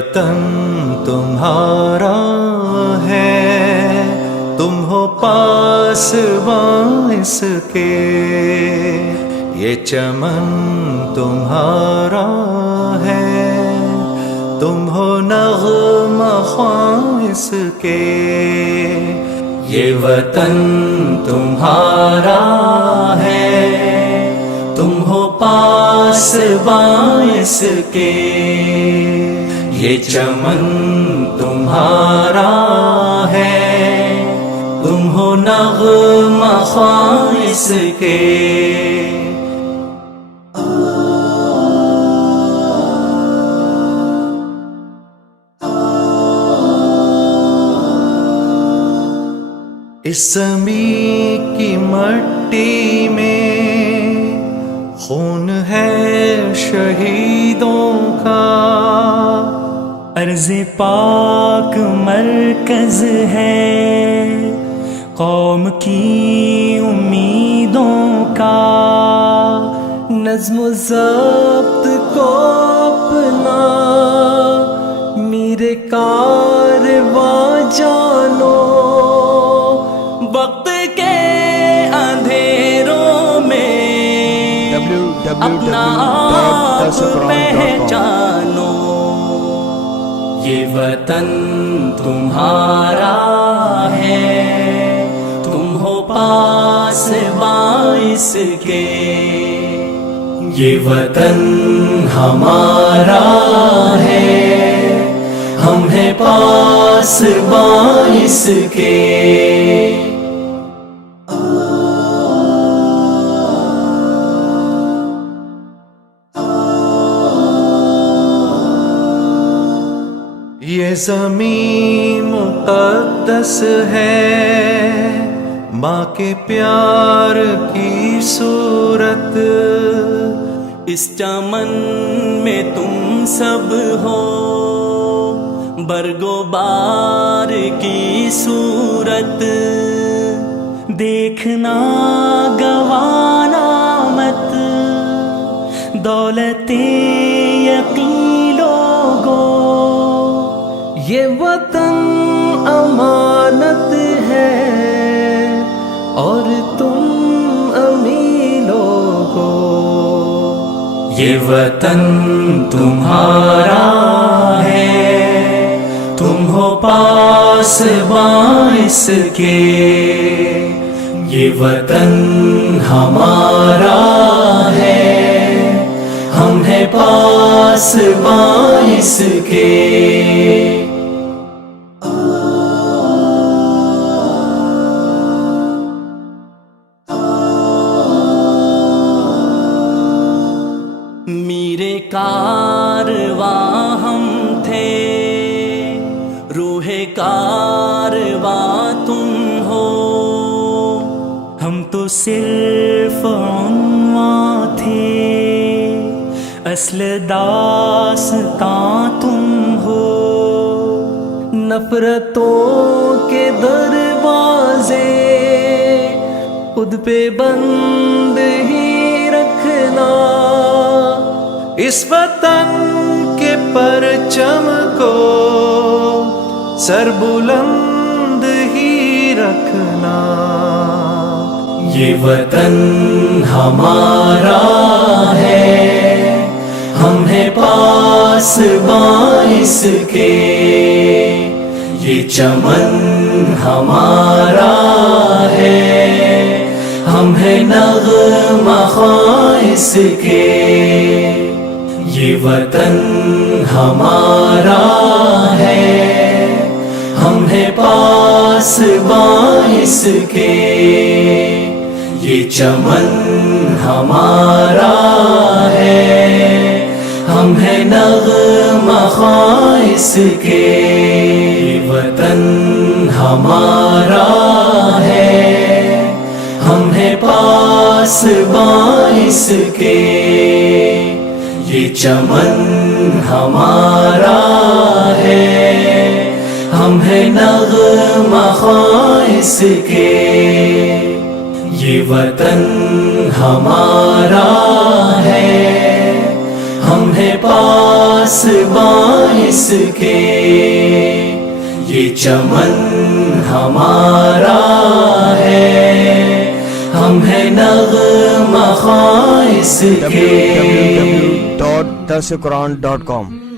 وطن تمہارا ہے، تم ہو پاسباں اس کے، یہ چمن تمہارا ہے، تم ہو نغمہ خواں اس کے، یہ وطن تمہارا ہے، تم ہو پاسباں اس کے، یہ چمن تمہارا ہے، تم ہو نغمہ خواں اس کے۔ اس زمین کی مٹی میں خون ہے شہیدوں کا، عرض پاک مرکز ہے قوم کی امیدوں کا، نظم و ضبط کو اپنا میرے کارواں جانو، وقت کے اندھیروں میں اپنا آپ پہچانو، یہ وطن تمہارا ہے، تم ہو پاسباں اس کے، یہ وطن ہمارا ہے، ہم ہیں پاسباں اس کے۔ یہ زمین مقدس ہے، ماں کے پیار کی صورت، اس چمن میں تم سب ہو برگ و بار کی صورت، دیکھنا گوانا مت دولت یقین لوگو، یہ وطن امانت ہے اور تم امیروں کو، یہ وطن تمہارا ہے، تم ہو پاسباں اس کے، یہ وطن ہمارا ہے، ہم ہیں پاسباں اس کے۔ میرے کارواں ہم تھے، روح کارواں تم ہو، ہم تو صرف عنواں تھے، اصل داستاں تم ہو، نفرتوں کے دروازے خود پہ بند ہی رکھنا، اس وطن کے پرچم کو سر بلند ہی رکھنا، یہ وطن ہمارا ہے، ہم ہیں پاسباں اس کے، یہ چمن ہمارا ہے، ہم ہیں نغمہ خواں اس کے، یہ وطن ہمارا ہے، ہم ہیں پاسباں اس کے، یہ چمن ہمارا ہے، ہم ہیں نغمہ خواں اس کے، یہ وطن ہمارا ہے، ہم ہیں پاسباں اس کے، یہ چمن ہمارا ہے، ہم ہیں نغمہ خواں اس کے، یہ وطن ہمارا ہے، ہم ہیں پاس باعث کے، یہ چمن ہمارا ہے، ہم ہیں نغمہ خاص کے۔ www.darsequran.com